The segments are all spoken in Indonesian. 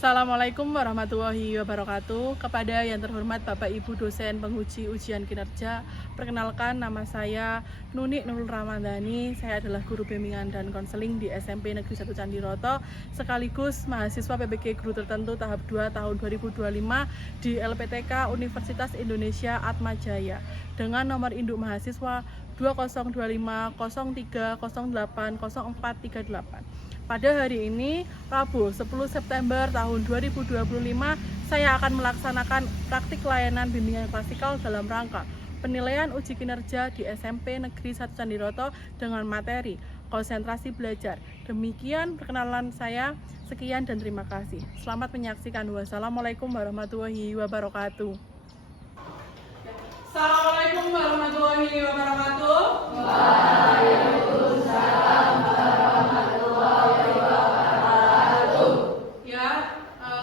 Assalamualaikum warahmatullahi wabarakatuh. Kepada yang terhormat Bapak Ibu dosen penguji ujian kinerja, perkenalkan nama saya Nuni Nurul Ramadhani. Saya adalah guru bimbingan dan konseling di SMP Negeri 1 Candiroto, sekaligus mahasiswa PBG Guru Tertentu tahap 2 tahun 2025 di LPTK Universitas Indonesia Atmajaya dengan nomor induk mahasiswa 202503080438. Pada hari ini, Rabu 10 September tahun 2025, saya akan melaksanakan praktik layanan bimbingan klasikal dalam rangka penilaian uji kinerja di SMP Negeri 1 Candiroto dengan materi konsentrasi belajar. Demikian perkenalan saya. Sekian dan terima kasih. Selamat menyaksikan. Wassalamualaikum warahmatullahi wabarakatuh. Assalamualaikum warahmatullahi wabarakatuh. Waalaikumsalam warahmatullahi wabarakatuh.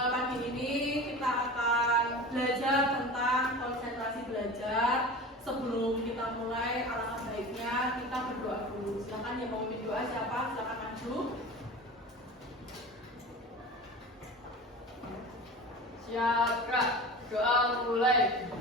Pagi ini kita akan belajar tentang konsentrasi belajar. Sebelum kita mulai, alangkah baiknya kita berdoa dulu. Silakan yang mau berdoa siapa? Silakan maju. Siap, Kak. Doa mulai.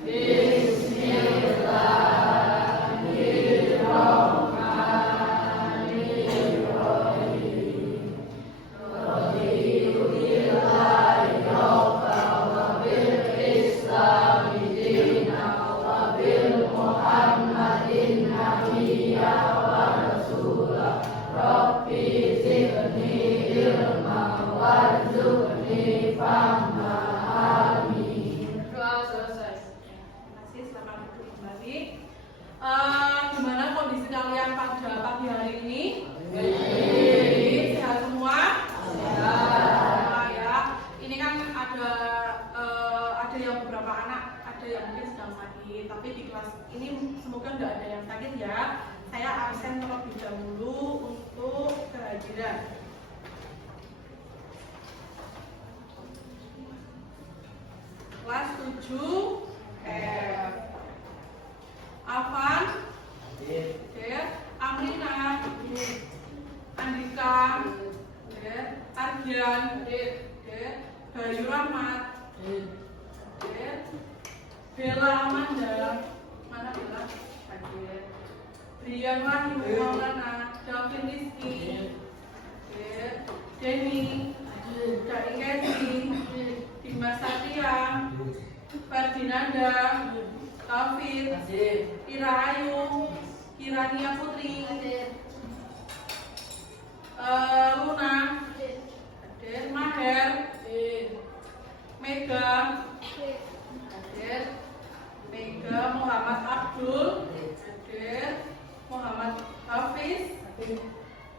Gimana kondisi kalian pada pagi hari ini? Sehat semua? Sehat ya. Ini kan ada yang beberapa anak, ada yang mungkin sedang sakit, tapi di kelas ini semoga nggak ada yang sakit ya. Saya absen terlebih dahulu untuk kehadiran. Kelas 7 F. Afan, Amrina, Andika, Ardian, Bayu Rahmat, Bella Amanda, mana Bella? Brian Wahyu Maulana, Davin Rizky, Denny, Dai Kesi, Dimas Satria, Ferdinanda, Taufik, Ira Ayu, Kirania Putri, Luna, Maher, Mega, Mega, Muhammad Abdul, Muhammad Hafiz,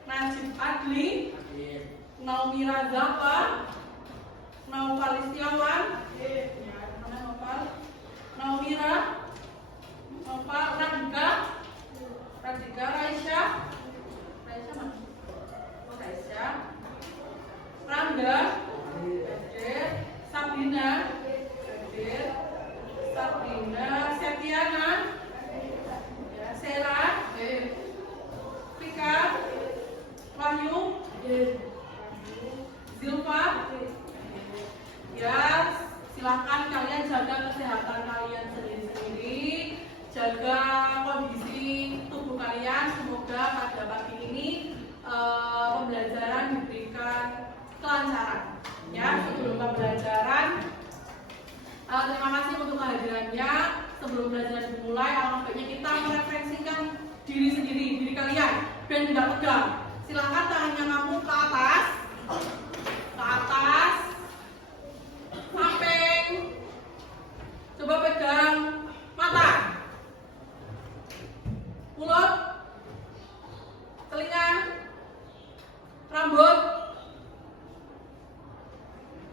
Najib Adli, Naomi Razaka, Naufal Istiawan, Naumira, Nopal, Radika, Raisya mana? Raisya, Rangga, Sabina, Setiana, Sera, Rika, Wahyu, Zilfa. Ya, silakan kalian jaga kesehatan kalian sendiri-sendiri, jaga kondisi tubuh kalian. Semoga pada pagi ini pembelajaran diberikan kelancaran. Ya, sebelum pembelajaran, terima kasih untuk kehadirannya. Sebelum pembelajaran dimulai, alangkah baiknya kita merefleksikan diri sendiri, diri kalian, dan tidak tegang. Silakan tangannya kamu ke atas, samping. Coba pegang mata, mulut, telinga, rambut.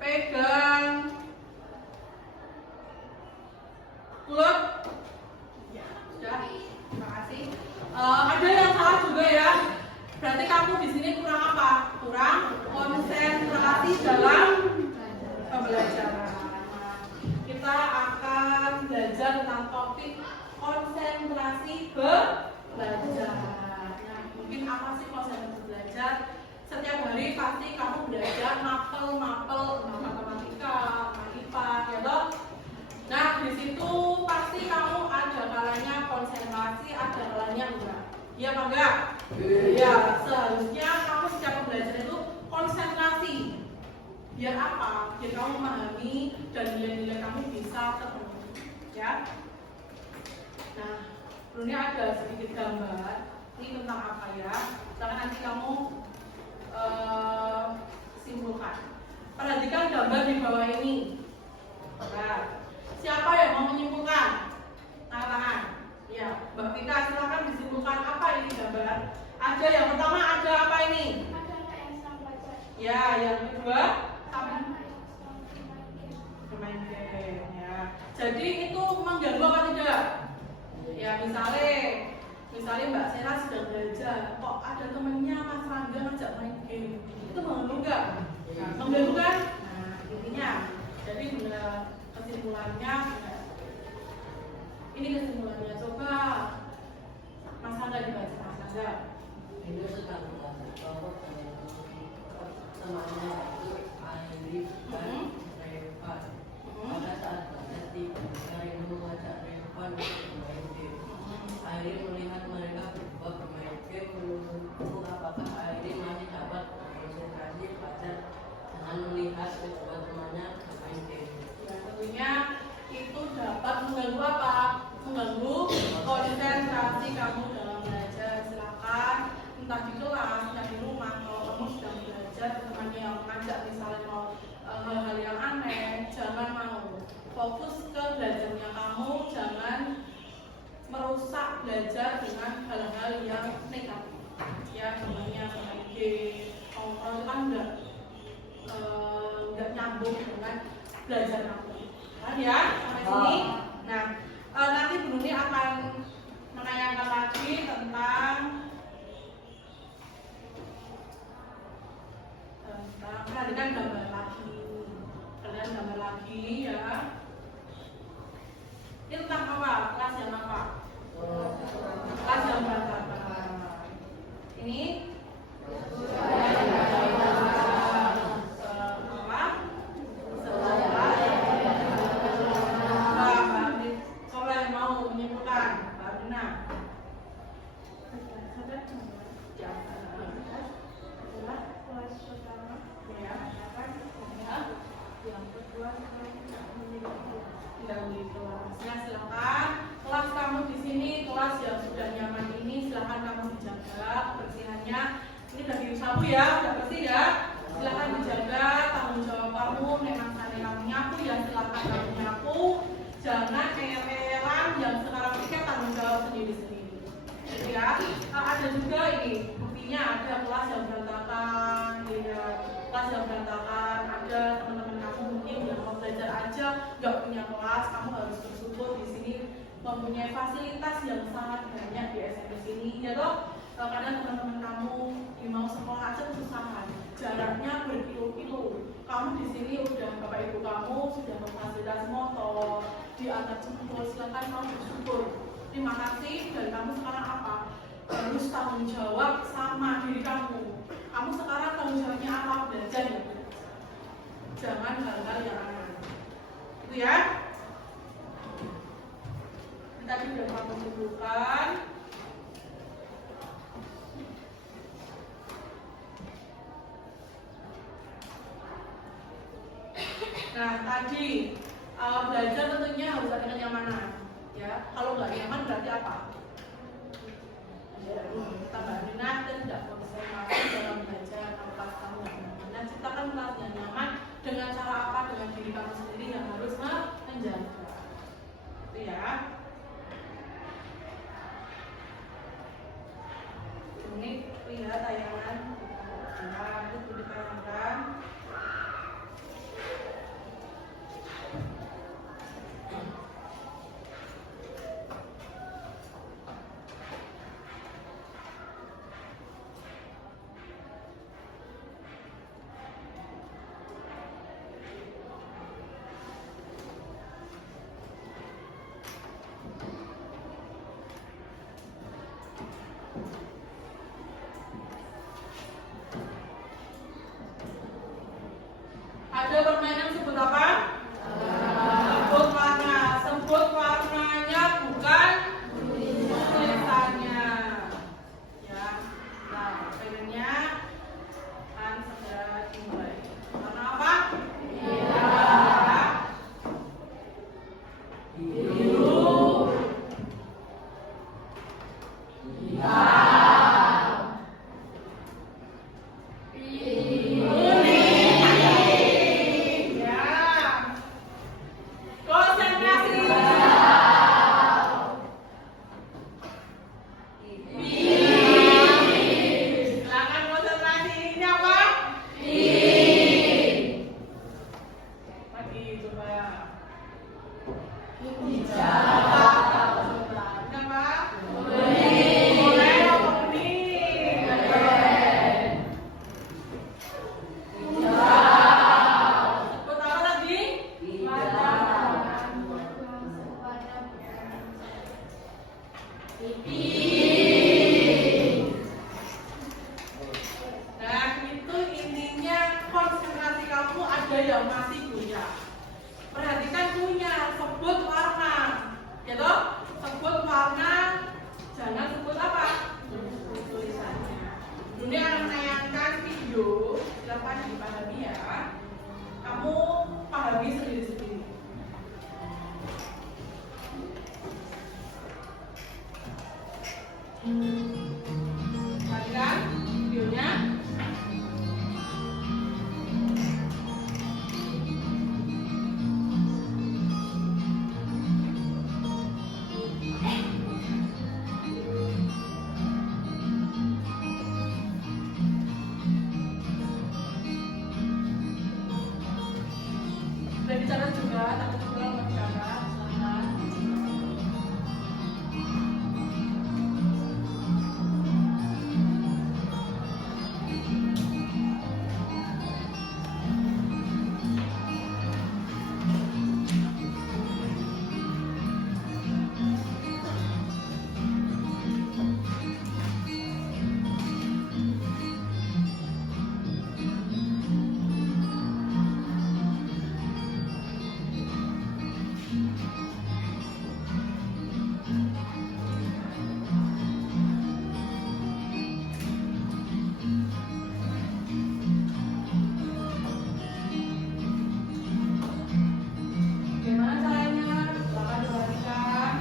Pegang mulut. Ya, sudah. Terima kasih. Ada yang salah juga ya. Berarti kamu di sini kurang apa? Kurang konsentrasi dalam pembelajaran. Kita akan belajar tentang topik konsentrasi belajar. Nah, mungkin apa sih konsentrasi belajar? Setiap hari pasti kamu belajar mapel tentang matematika. Iya apa enggak? Iya. Seharusnya kamu setiap pembelajaran itu konsentrasi. Biar apa? Biar kamu memahami dan nilai-nilai kamu bisa terpenuhi. Ya. Nah, ini ada sedikit gambar. Ini tentang apa ya? Karena nanti kamu simpulkan. Perhatikan gambar di bawah ini. Nah, siapa yang mau menyimpulkan? Tangan tangan. Ya, Mbak Vita silakan disimpulkan apa ini gambar. Ada yang pertama ada apa ini? Ada anak yang sedang belajar. Ya, yang kedua Ada anak yang sedang bermain game. Ya, jadi itu mengganggu apa tidak? Ya, misalnya Mbak Sera sedang belajar, kok ada temennya Mas Rangga ngajak main game, itu mengganggu nggak? Nah, mengganggu kan? Nah, intinya, jadi benar kesimpulannya, ini kesimpulannya coba Mas Rangga dibaca Mas Rangga. Itu sedang belajar bahwa temannya itu Airi dan Revan. Pada saat belajar tiba-tiba Rindu mengajak Revan untuk bermain game. Airi melihat mereka berdua bermain game, menunggu apakah Airi masih dapat konsentrasi belajar dengan melihat kedua temannya bermain game. Ya, tentunya itu dapat mengganggu apa? Mengganggu konsentrasi kamu dalam belajar. Silakan entah di kelas, entah di rumah, kalau kamu sedang belajar, temannya yang ngajak misalnya mau hal-hal yang aneh, jangan mau. Fokus ke belajarnya kamu, jangan merusak belajar dengan hal-hal yang negatif. Ya, namanya bermain game, nongkrong itu kan nggak nyambung dengan belajar kamu. Kan ya, sampai sini. Nah, nanti Bu Nuni akan menanyakan lagi tentang perhatikan gambar lagi. Kalian gambar lagi ya. Ini tentang apa? Kelas yang apa? Kelas yang berantakan. Ini Siapa yang mau menyimpulkan? Mbak Rina. kelas pertama. Ya. Yang kedua Tidak boleh kelasnya, silakan. Kelas kamu di sini, kelas yang sudah nyaman ini, silakan kamu dijaga kebersihannya. Ini udah disapu ya, udah bersih ya. Silakan dijaga tanggung jawab kamu. Memang sana kamu nyapu ya, silakan kamu nyapu. Jangan eweran yang sekarang pikir tanggung jawab sendiri-sendiri. Ya, ada juga ini buktinya ada kelas yang berantakan, ya, kelas yang berantakan. Ada teman-teman kamu mungkin yang mau belajar aja nggak punya kelas, kamu harus bersyukur di sini mempunyai fasilitas yang sangat banyak di SMP sini, ya toh. Kadang teman-teman kamu di mau sekolah aja kesusahan, jaraknya berkilo-kilo. Kamu di sini udah bapak ibu kamu sudah memfasilitasi motor, diantar jemput, silakan kamu bersyukur. Terima kasih, dan kamu sekarang apa? Harus tanggung jawab sama diri kamu. Kamu sekarang tanggung jawabnya apa? Belajar ya. Jangan hal-hal yang aneh. Itu ya. Tadi sudah kamu sebutkan. Nah, tadi belajar tentunya harus ada kenyamanan. Ya, kalau nggak nyaman berarti apa? Kita nggak minat dan tidak konsentrasi dalam belajar tanpa kamu nggak nyaman. Nah, ciptakan kelas yang nyaman dengan cara apa? Dengan diri kamu sendiri yang harus menjaga. Itu ya. Ini lihat tayangan. Itu ditayangkan. Ada permainan sebut apa? Sebut warna. Sebut warnanya bukan tulisannya. ada yang masih goyah. Perhatikan punya, sebut warna. Ya toh? Sebut warna, jangan sebut apa? Tulisannya. Dunia akan menayangkan video, silakan dipahami ya. Kamu pahami sendiri-sendiri. Perhatikan videonya. Sudah bicara juga, takut juga mau bicara, silakan. Bagaimana caranya? Silakan diperhatikan.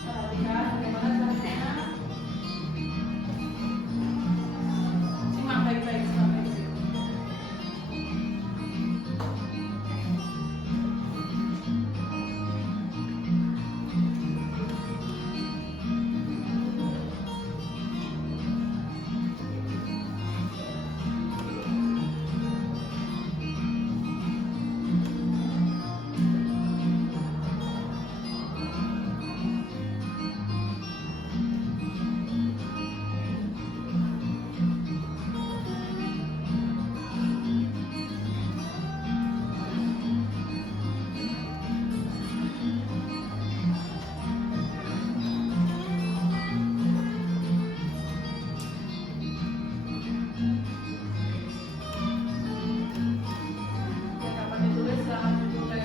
Perhatikan bagaimana caranya. Simak baik-baik, simak baik-baik. Yang dapat ditulis silakan ditulis.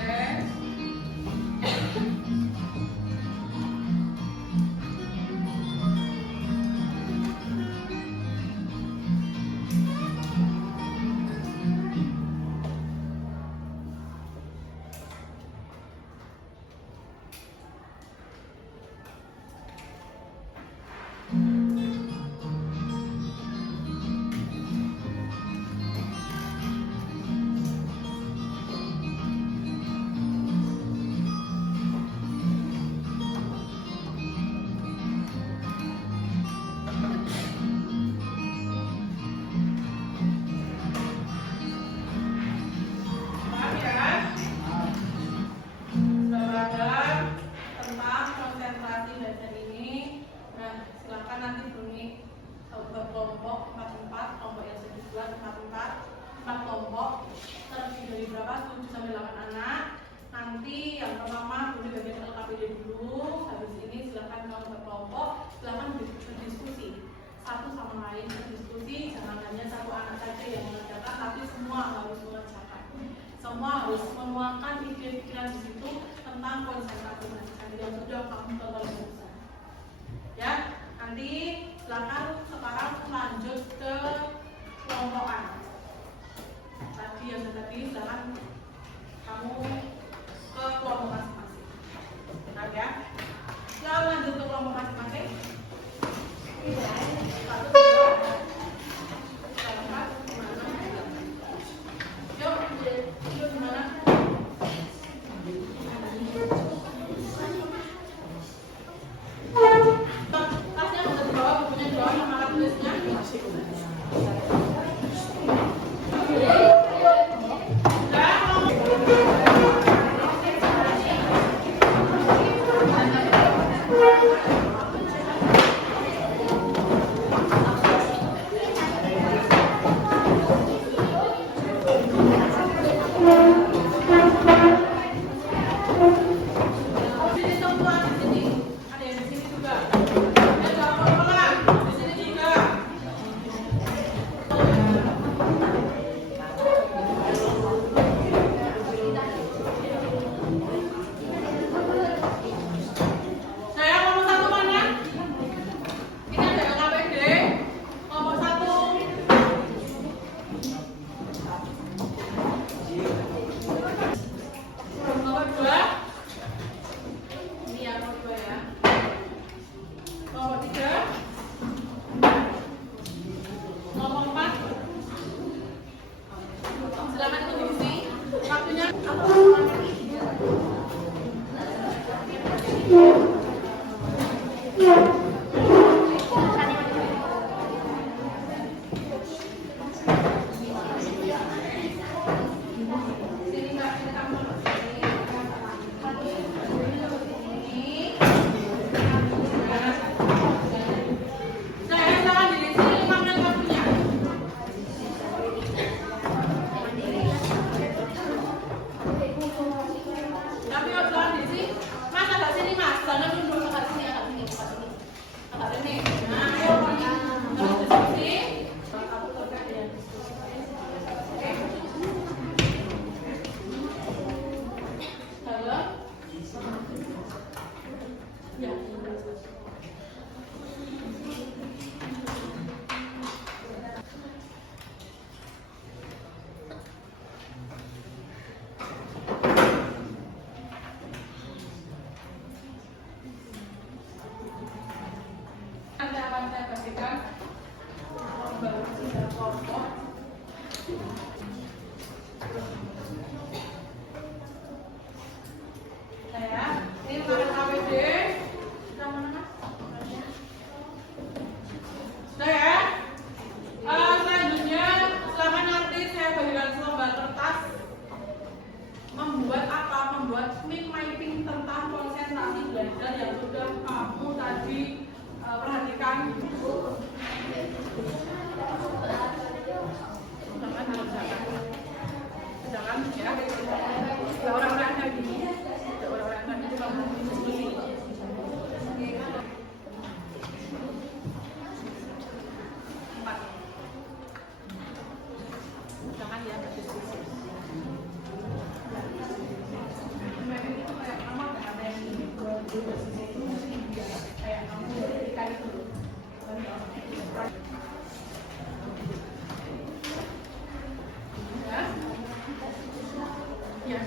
Paham ya? Sudah belajar tentang konsentrasi belajar ini. Nah, silakan nanti bunyi berkelompok 4-4, kelompok yang sedikit 4-4 kelompok terdiri dari berapa? 7 sampai 8 anak. Nanti yang pertama bunyi bagian LKPD dulu. Habis ini silakan kamu berkelompok, silakan berdiskusi satu sama lain, berdiskusi. Jangan hanya satu anak saja yang mengerjakan, tapi semua harus mengerjakan. Semua harus menuangkan ide pikiran di situ tentang konsentrasi belajar yang sudah kamu terlalu. Ya, nanti silakan sekarang lanjut ke kelompokan. Tadi yang tadi silakan kamu ke kelompok masing-masing. Benar ya? Silakan lanjut ke kelompok masing-masing. Satu, dua, tiga, empat, lima, enam, tujuh. Yuk gimana? Tasnya bisa dibawa, bukunya dibawa, sama alat tulisnya. Udah, Silakan kondisi. Waktunya. Sini Mbak, kita tampil. Saya jangan di sini 5 menit waktunya. Tapi jangan di sini. Mas agak sini Mas, jangan duduk agak sini, agak sini, agak sini, agak sini. Nah, ayo terus diskusi. Halo. Ya. Nanti akan saya bagikan gambaran secara kelompok. Saya ini mengenai APD. Sudah mana Mas? Sudah ya? Selanjutnya silakan nanti saya bagikan selembar kertas. Membuat apa? Membuat mapping tentang konsentrasi belajar yang sudah kamu tadi perhatikan. Jangan ya. Ada orang-orang tadi. Ada orang-orang tadi juga mau diskusi. Empat. Jangan ya berdiskusi. Mapping itu kayak kamu ada yang ini. Kayak kamu dikali dulu. Ya. Ya.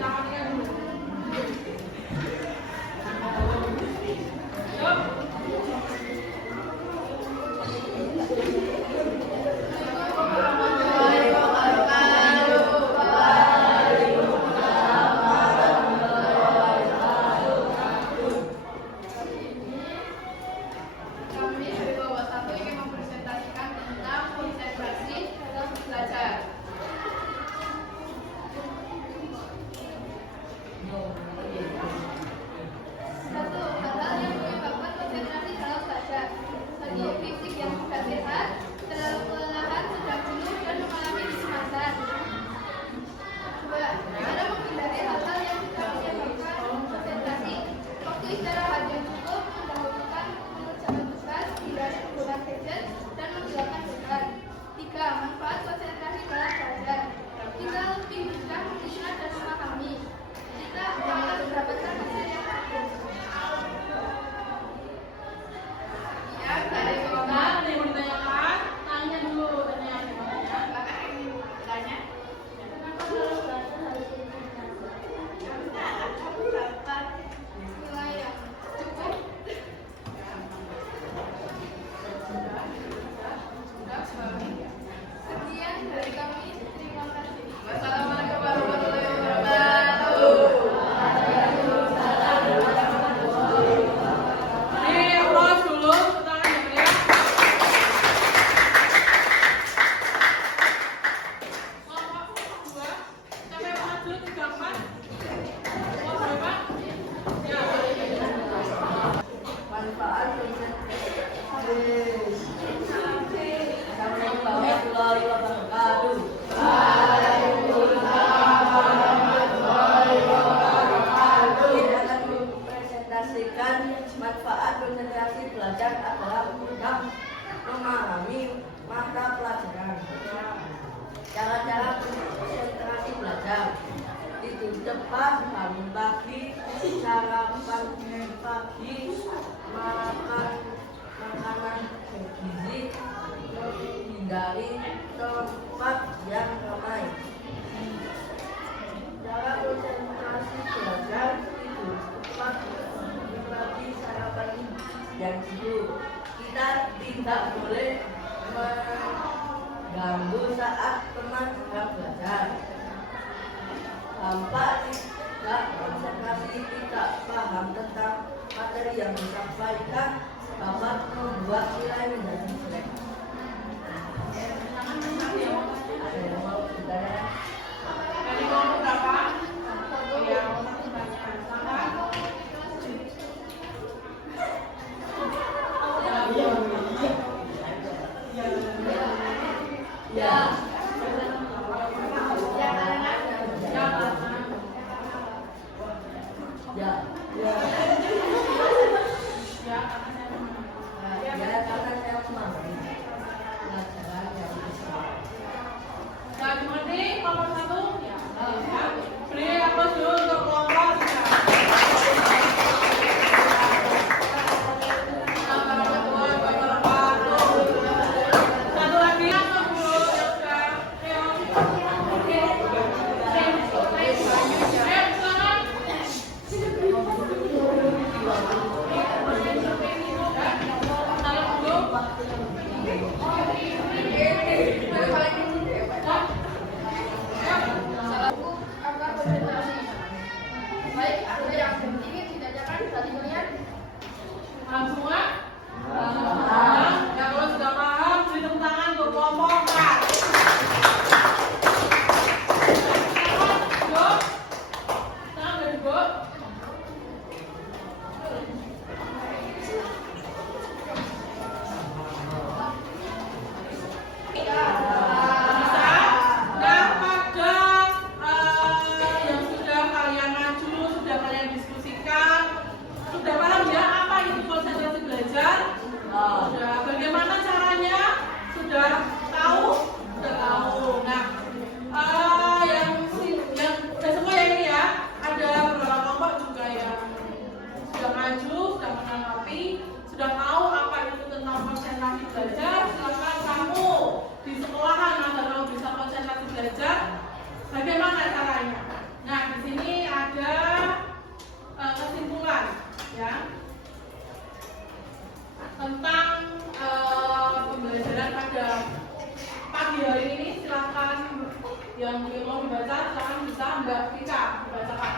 Tangannya dulu. Yuk. Kami dari bawah satu ingin mempresentasikan tentang konsentrasi dalam belajar. Satu, hal-hal yang menyebabkan konsentrasi dalam belajar. Satu, fisik yang tidak sehat, terlalu kelelahan sejak dulu dan mengalami kecemasan. Dua, cara menghindari hal-hal yang tidak menyebabkan konsentrasi. Waktu istirahat yang cukup, mendahulukan mengerjakan tugas, hindari penggunaan gadget, dan menghilangkan beban. Tiga, manfaat konsentrasi dalam belajar. Kita lebih mudah mengingat dan memahami. Kita akan mendapatkan hasil yang bagus. Ya, dari Nah, ada yang mau ditanyakan? Tanya dulu, tanya yang mau tanya. tanya. Kenapa dalam bahasa harus diingatkan? Karena kamu dapat nilai yang cukup. Sekian dari kami. Terima kasih. Wassalamualaikum warahmatullahi wabarakatuh. Ini applause dulu, tepuk tangan yang meriah. Kelompok 2, sampai maju 34. Kelompok berapa? Ya. Manfaat konsentrasi. Assalamualaikum warahmatullahi wabarakatuh. Kita akan mempresentasikan manfaat konsentrasi belajar adalah mudah memahami mata pelajaran. Cara-cara konsentrasi belajar itu cepat, bangun pagi, sarapan pagi, makan makanan bergizi, menghindari tempat yang ramai. Cara konsentrasi belajar itu cepat, menikmati sarapan yang cukup. Kita tidak boleh mengganggu saat teman sedang belajar. Tampak tidak konsentrasi, tidak paham tentang materi yang disampaikan dapat membuat nilai menjadi jelek. Ada yang mau bertanya? Dari kelompok berapa? Ya, tangan. Ya. Ya. Ya. Ya, karena saya memahami pelajaran yang bisa. Nah, dimengerti kelompok 1? Ya. Beri applause dulu untuk kelompok 3. Warahmatullahi wabarakatuh. Satu lagi yang dulu, ya sudah. Ayo. Ayo, silakan. Salam dulu. Apa konsentrasi? Bagaimana caranya? Nah, di sini ada kesimpulan ya tentang pembelajaran pada pagi hari ini. Silakan yang mau dibaca, silakan bisa Mbak Vika dibacakan.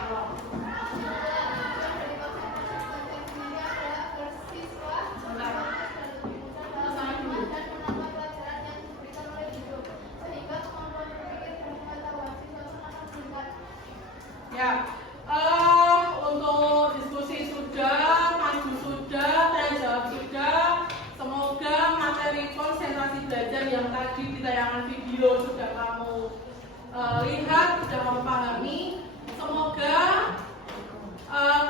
Ya, untuk diskusi sudah, maju sudah, tanya jawab sudah. Semoga materi konsentrasi belajar yang tadi di tayangan video sudah kamu lihat, sudah kamu pahami. Semoga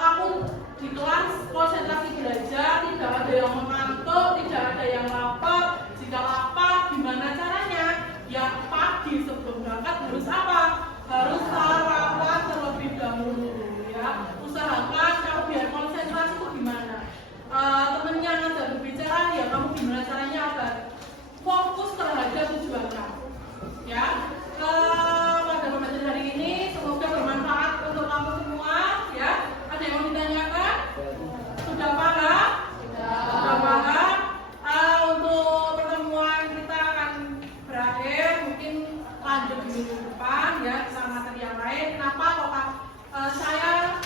kamu di kelas konsentrasi belajar, tidak ada yang mengantuk, tidak ada yang lapar. Jika lapar, gimana caranya? Ya pagi sebelum berangkat harus apa? Harus sarapan terlebih dahulu ya. Usahakan kamu biar konsentrasi itu gimana? Temennya ngajak berbicara, ya kamu gimana caranya agar fokus terhadap tujuan kamu ya. Pada pembelajaran hari ini semoga bermanfaat untuk kamu semua ya. Ada yang mau ditanyakan? Sudah paham? Sudah paham? Untuk pertemuan kita akan berakhir, mungkin lanjut di minggu depan ya, sama materi yang lain. Kenapa kok saya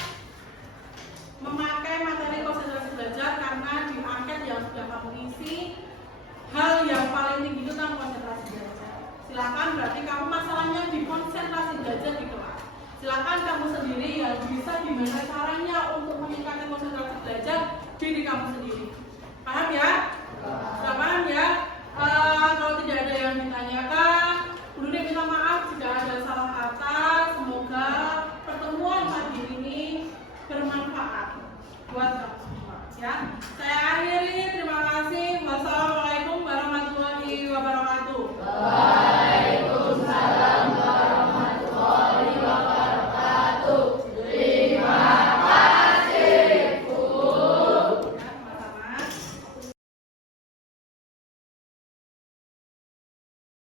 memakai materi konsentrasi belajar? Karena di angket yang sudah kamu isi, hal yang paling tinggi itu tentang konsentrasi belajar. Silakan, berarti kamu masalahnya di konsentrasi belajar di kelas. Silakan kamu sendiri yang bisa gimana caranya untuk meningkatkan konsentrasi belajar diri kamu sendiri. Paham ya?